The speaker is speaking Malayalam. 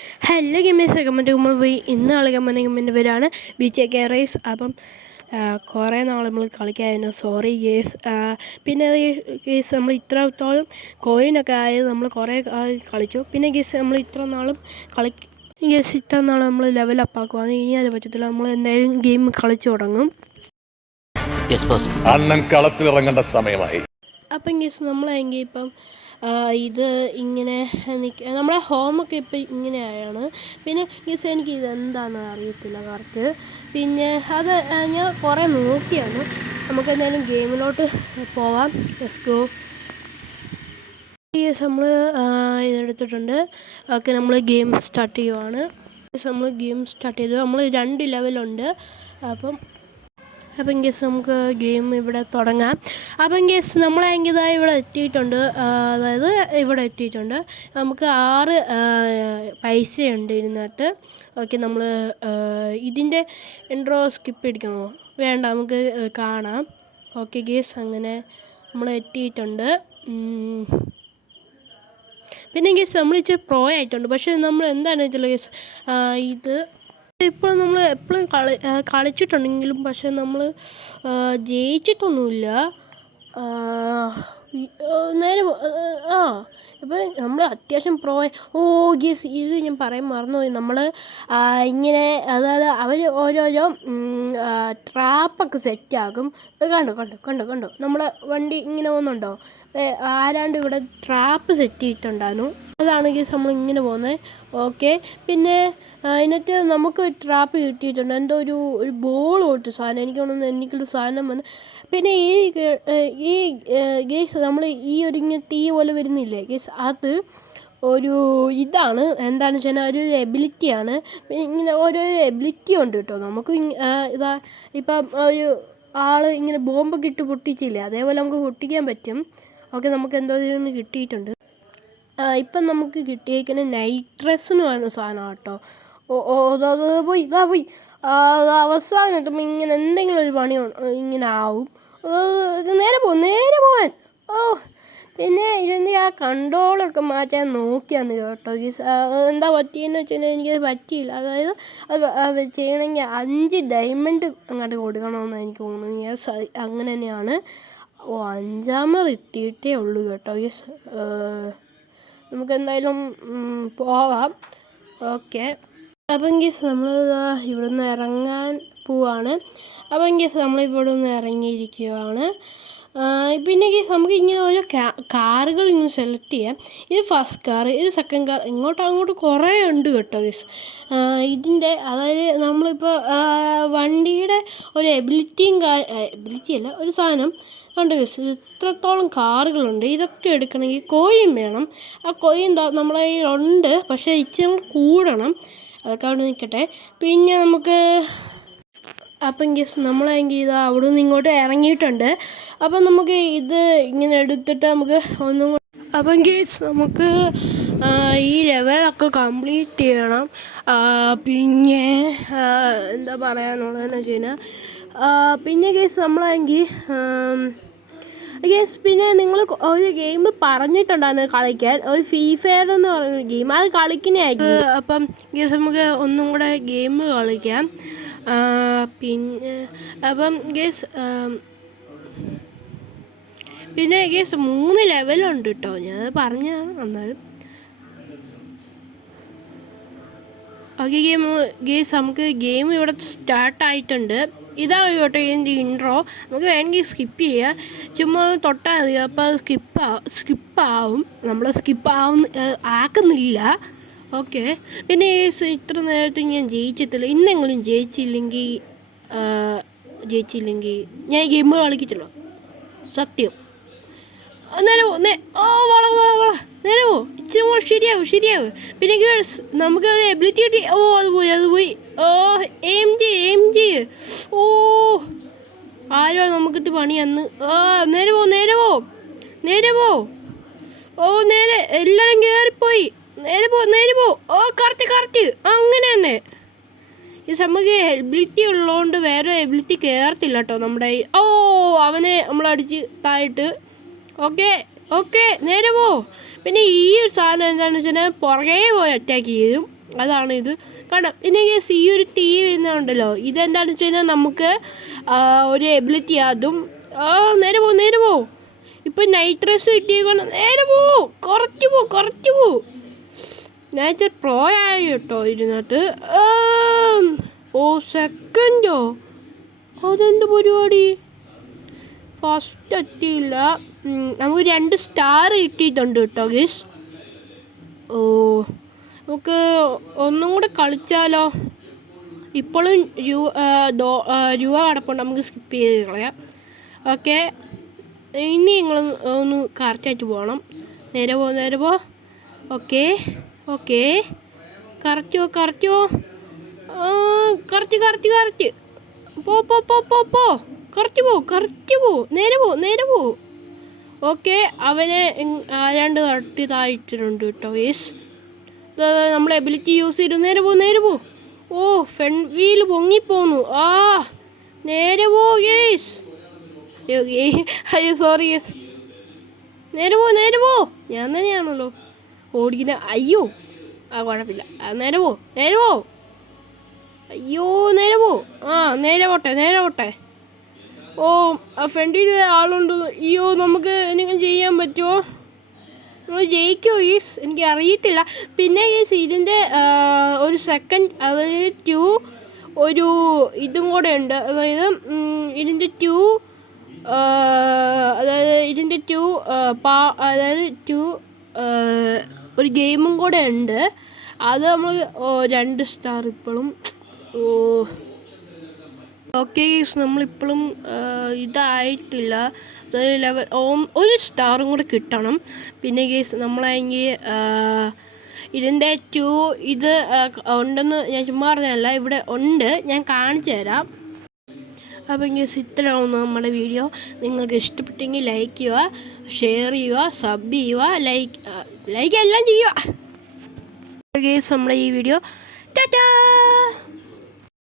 ഹലോ ഗെയിമേഴ്സ്, കമൻറ്റ് നമ്മൾ പോയി ഇന്ന് കളിക്കാൻ ഗെയിമിൻ്റെ പേരാണ് BJK റേസ്. അപ്പം കുറേ നാൾ നമ്മൾ കളിക്കായിരുന്നു. Sorry guys. പിന്നെ ഈ ഗേസ് നമ്മൾ ഇത്രത്തോളം കോയിനൊക്കെ ആയത് നമ്മൾ കുറേ കളിച്ചു. പിന്നെ ഗേസ് നമ്മൾ ഇത്ര നാളും ഇത്ര നാൾ നമ്മൾ ലെവലപ്പ് ആക്കുവാണ്. ഇനി അത് പറ്റത്തില്ല, നമ്മൾ എന്തായാലും ഗെയിം കളിച്ചു തുടങ്ങും. അണ്ണൻ കളത്തിലിറങ്ങേണ്ട സമയമായി. അപ്പം ഗേസ് നമ്മളെങ്കിൽ ഇപ്പം ഇത് ഇങ്ങനെ നമ്മളെ ഹോമൊക്കെ ഇപ്പം ഇങ്ങനെയാണ്. പിന്നെ ഗീസ് എനിക്ക് ഇതെന്താണെന്ന് അറിയത്തില്ല കറക്റ്റ്. പിന്നെ അത് ഞാൻ കുറേ നോക്കിയാണ്. നമുക്ക് എന്തായാലും ഗെയിമിലോട്ട് പോവാം. Let's go. നമ്മൾ ഇതെടുത്തിട്ടുണ്ട്. ഓക്കെ, നമ്മൾ ഗെയിം സ്റ്റാർട്ട് ചെയ്യുവാണ്. നമ്മൾ ഗെയിം സ്റ്റാർട്ട് ചെയ്തു. നമ്മൾ 2 ലെവലുണ്ട്. അപ്പം ഗെസ് നമുക്ക് ഗെയിം ഇവിടെ തുടങ്ങാം. അപ്പം ഗെസ് നമ്മളെങ്കിൽ ഇവിടെ എത്തിയിട്ടുണ്ട്. അതായത് ഇവിടെ എത്തിയിട്ടുണ്ട്. നമുക്ക് 6 പൈസയുണ്ട് ഇതിനകത്ത്. ഓക്കെ, നമ്മൾ ഇതിൻ്റെ ഇൻട്രോ സ്കിപ്പ് അടിക്കണോ? വേണ്ട, നമുക്ക് കാണാം. ഓക്കെ ഗെസ്, അങ്ങനെ നമ്മൾ എത്തിയിട്ടുണ്ട്. പിന്നെ ഗെസ് നമ്മൾ ഇച്ചിരി പ്രോ ആയിട്ടുണ്ട്. പക്ഷേ നമ്മൾ എന്താണെന്ന് വെച്ചാൽ ഗെസ് ഇത് ഇപ്പോൾ നമ്മൾ എപ്പോഴും കളിച്ചിട്ടുണ്ടെങ്കിലും പക്ഷെ നമ്മൾ ജയിച്ചിട്ടൊന്നുമില്ല. നേരെ ഇപ്പം നമ്മൾ അത്യാവശ്യം പ്രോ. ഗീസ്, ഇത് ഞാൻ പറയാൻ മറന്നുപോയി. നമ്മൾ ഇങ്ങനെ അതായത് അവർ ഓരോരോ ട്രാപ്പൊക്കെ സെറ്റാക്കും. കണ്ടോ നമ്മളെ വണ്ടി ഇങ്ങനെ പോകുന്നുണ്ടോ? ആരാണ്ട് ഇവിടെ ട്രാപ്പ് സെറ്റ് ചെയ്തിട്ടുണ്ടായിരുന്നു. അതാണ് ഗീസ് നമ്മൾ ഇങ്ങനെ പോകുന്നത്. ഓക്കെ, പിന്നെ അതിനകത്ത് നമുക്ക് ട്രാപ്പ് കിട്ടിയിട്ടുണ്ട്. എന്തോ ഒരു ബോൾ പോയിട്ട് സാധനം, എനിക്കൊരു സാധനം വന്ന്. പിന്നെ ഈ ഗേസ് നമ്മൾ ഈ ഒരു ഇങ്ങനെ തീ പോലെ വരുന്നില്ലേ ഗേസ്, അത് ഒരു ഇതാണ്. എന്താണെന്ന് വെച്ചാൽ ഒരു എബിലിറ്റിയാണ്. പിന്നെ ഇങ്ങനെ ഓരോ എബിലിറ്റി ഉണ്ട് കേട്ടോ നമുക്ക്. ഇതാ ഇപ്പം ഒരു ആൾ ഇങ്ങനെ ബോംബൊക്കെ ഇട്ട് പൊട്ടിച്ചില്ലേ, അതേപോലെ നമുക്ക് പൊട്ടിക്കാൻ പറ്റും. ഓക്കെ, നമുക്ക് എന്തോ ഇതിനൊന്ന് കിട്ടിയിട്ടുണ്ട്. ഇപ്പം നമുക്ക് കിട്ടിയേക്കുന്ന നൈട്രസ് എന്ന് പറയുന്ന സാധനം കേട്ടോ. ഇതാ പോയി അവസാനം എത്തുമ്പോൾ ഇങ്ങനെ എന്തെങ്കിലും ഒരു പണി ഇങ്ങനെ ആവും. നേരെ പോവാൻ. പിന്നെ ഇതിൻ്റെ ആ കൺട്രോളൊക്കെ മാറ്റാൻ നോക്കിയാന്ന് കേട്ടോ. എന്താ പറ്റിയെന്ന് വെച്ചാൽ എനിക്കത് പറ്റിയില്ല. അതായത് അത് ചെയ്യണമെങ്കിൽ 5 ഡയമണ്ട് അങ്ങോട്ട് കൊടുക്കണമെന്ന് എനിക്ക് തോന്നുന്നു. അങ്ങനെ തന്നെയാണ്. 5ാമത് എത്തിയിട്ടേ ഉള്ളൂ കേട്ടോ. നമുക്ക് എന്തായാലും പോവാം. ഓക്കെ, അപ്പം ഗീസ് നമ്മൾ ഇവിടെ നിന്ന് ഇറങ്ങാൻ പോവാണ്. അപ്പം ഗീസ് നമ്മളിവിടെ നിന്ന് ഇറങ്ങിയിരിക്കുകയാണ്. പിന്നെ ഗീസ് നമുക്ക് ഇങ്ങനെ ഓരോ കാറുകൾ ഇങ്ങനെ സെലക്ട് ചെയ്യാം. ഇത് ഫസ്റ്റ് കാർ, ഇത് സെക്കൻഡ് കാർ, അങ്ങോട്ട് കുറേ ഉണ്ട് കേട്ടോ ഗീസ്. ഇതിൻ്റെ അതായത് നമ്മളിപ്പോൾ വണ്ടിയുടെ ഒരു എബിലിറ്റിയല്ല ഒരു സാധനം ഉണ്ട് ഗീസ്. ഇത്രത്തോളം കാറുകളുണ്ട്. ഇതൊക്കെ എടുക്കണമെങ്കിൽ കോയിൻ വേണം. ആ കോയിൻ നമ്മളെ കയ്യിലുണ്ട്, പക്ഷേ ഇച്ചിരി കൂടണം. അതൊക്കെ അവിടെ നിൽക്കട്ടെ. പിന്നെ നമുക്ക് അപ്പം ഗെസ് നമ്മളെങ്കിൽ ഇത് അവിടെ നിന്ന് ഇങ്ങോട്ട് ഇറങ്ങിയിട്ടുണ്ട്. അപ്പം നമുക്ക് ഇത് ഇങ്ങനെ എടുത്തിട്ട് നമുക്ക് ഒന്നും കൂടെ. അപ്പം ഗെസ് നമുക്ക് ഈ ലെവലൊക്കെ കംപ്ലീറ്റ് ചെയ്യണം. പിന്നെ എന്താ പറയാനുള്ളതെന്ന് വെച്ച് കഴിഞ്ഞാൽ പിന്നെ ഗെസ് നമ്മളെങ്കിൽ പിന്നെ നിങ്ങൾ ഒരു ഗെയിം പറഞ്ഞിട്ടുണ്ടായിരുന്നു കളിക്കാൻ, ഒരു ഫ്രീ ഫയർ എന്ന് പറയുന്ന ഗെയിം. അത് കളിക്കുന്നതായിരിക്കും. അപ്പം ഗെസ് നമുക്ക് ഒന്നും കൂടെ ഗെയിം കളിക്കാം. പിന്നെ അപ്പം ഗെസ് പിന്നെ ഗെസ് 3 ലെവലുണ്ട് കേട്ടോ. ഞാൻ പറഞ്ഞതാണ്. എന്നാലും ഓക്കെ ഗെസ് നമുക്ക് ഗെയിം ഇവിടെ സ്റ്റാർട്ടായിട്ടുണ്ട്. ഇതാണ് കേട്ടോ ഇതിൻ്റെ ഇൻട്രോ. നമുക്ക് വേണമെങ്കിൽ സ്കിപ്പ് ചെയ്യാം. ചുമ്മാ തൊട്ടാൽ മതി. അപ്പോൾ അത് സ്കിപ്പാവും. നമ്മൾ ആക്കുന്നില്ല. ഓക്കെ, പിന്നെ ഇത്ര നേരത്തെ ഞാൻ ജയിച്ചിട്ടില്ല. ഇന്നെങ്കിലും ജയിച്ചില്ലെങ്കിൽ ഞാൻ ഗെയിം കളിക്കത്തില്ല, സത്യം. നേരെ പോ നേരെ പോ. ഇച്ചിരി ശരിയാവും. പിന്നെ ഗേൾസ് നമുക്ക് എബിലിറ്റി കിട്ടി. അത് പോയി. എയിം ചെയ്യ്. ആരോ നമുക്കിട്ട് പണി അന്ന്. നേരെ പോ. നേരെ എല്ലാവരും കയറിപ്പോയി. നേരെ പോ. കറക്റ്റ് അങ്ങനെ തന്നെ. ഈ നമുക്ക് എബിലിറ്റി ഉള്ളതുകൊണ്ട് വേറെ എബിലിറ്റി കയറത്തില്ല കേട്ടോ നമ്മുടെ. അവനെ നമ്മളടിച്ച് താഴെട്ട്. ഓക്കെ നേരെ പോ. പിന്നെ ഈ ഒരു സാധനം എന്താണെന്ന് വെച്ചാൽ പുറകെ പോയി അറ്റാക്ക് ചെയ്യും. അതാണ് ഇത് കാരണം. പിന്നെ ഗേസ് ഈ ഒരു തീ വരുന്നുണ്ടല്ലോ, ഇതെന്താണെന്ന് വെച്ച് കഴിഞ്ഞാൽ നമുക്ക് ഒരു എബിലിറ്റി അതും നേരെ പോ. ഇപ്പം നൈട്രസ് കിട്ടിയേക്കണം. നേരെ കുറച്ച് പോ. നേച്ചർ പ്രോ ആയി കേട്ടോ ഇതിനകത്ത്. സെക്കൻഡോ, അതെന്ത് പരിപാടി? ഫസ്റ്റ് എത്തിയില്ല. നമുക്ക് 2 സ്റ്റാർ കിട്ടിയിട്ടുണ്ട് കേട്ടോ ഗേസ്. നമുക്ക് ഒന്നും കൂടെ കളിച്ചാലോ? ഇപ്പോഴും രൂപ കിടപ്പുണ്ട്, നമുക്ക് സ്കിപ്പ് ചെയ്ത് കളയാം. ഓക്കെ, ഇനി നിങ്ങൾ ഒന്ന് കറക്റ്റായിട്ട് പോകണം. നേരെ പോ. ഓക്കെ, കറക്റ്റ് പോ. കറക്റ്റ് പോ. നേരെ പോ. ഓക്കെ, അവനെ ആരാണ്ട് കറക്റ്റ് താഴ്ത്തിട്ടുണ്ട് കേട്ടോ ഗേസ്. നമ്മൾ എബിലിറ്റി യൂസ് ചെയ്തു. നേരെ പോ. ഫ്രണ്ട് വീല് പൊങ്ങിപ്പോന്നു. നേരെ പോ ഗേസ്. അയ്യോ സോറി ഗേസ്. നേരെ പോ. ഞാൻ തന്നെയാണല്ലോ ഓടിക്കുന്നത്. അയ്യോ കുഴപ്പമില്ല. നേരെ പോ. അയ്യോ നേരെ പോ. നേരെ പോട്ടെ. ഫ്രണ്ടിൽ ആളുണ്ട്. അയ്യോ നമുക്ക് എന്തെങ്കിലും ചെയ്യാൻ പറ്റുമോ? നമ്മൾ ജയിക്കുമോ ഗീസ്? എനിക്ക് അറിയത്തില്ല. പിന്നെ ഗീസ് ഇതിൻ്റെ ഒരു സെക്കൻഡ്, അതായത് 2 ഒരു ഇതും കൂടെ ഉണ്ട്. അതായത് ഇതിൻ്റെ 2 ഒരു ഗെയിമും കൂടെ ഉണ്ട്. അത് നമ്മൾ 2 സ്റ്റാർ ഇപ്പോഴും. ഓക്കെ ഗീസ്, നമ്മളിപ്പോഴും ഇതായിട്ടില്ല. അതായത് ലെവൽ 1 സ്റ്റാറും കൂടെ കിട്ടണം. പിന്നെ ഗീസ് നമ്മളെങ്കിൽ ഇതിൻ്റെ 2 ഇത് ഉണ്ടെന്ന് ഞാൻ ചുമ്മാ പറഞ്ഞതല്ല, ഇവിടെ ഉണ്ട്, ഞാൻ കാണിച്ചു തരാം. അപ്പോൾ ഗീസ് ഇത്രയാവുന്നു നമ്മുടെ വീഡിയോ. നിങ്ങൾക്ക് ഇഷ്ടപ്പെട്ടെങ്കിൽ ലൈക്ക് ചെയ്യുക, ഷെയർ ചെയ്യുക, സബ് ചെയ്യുക, ലൈക്ക് എല്ലാം ചെയ്യുക ഗീസ്. നമ്മുടെ ഈ വീഡിയോ ടാറ്റാ.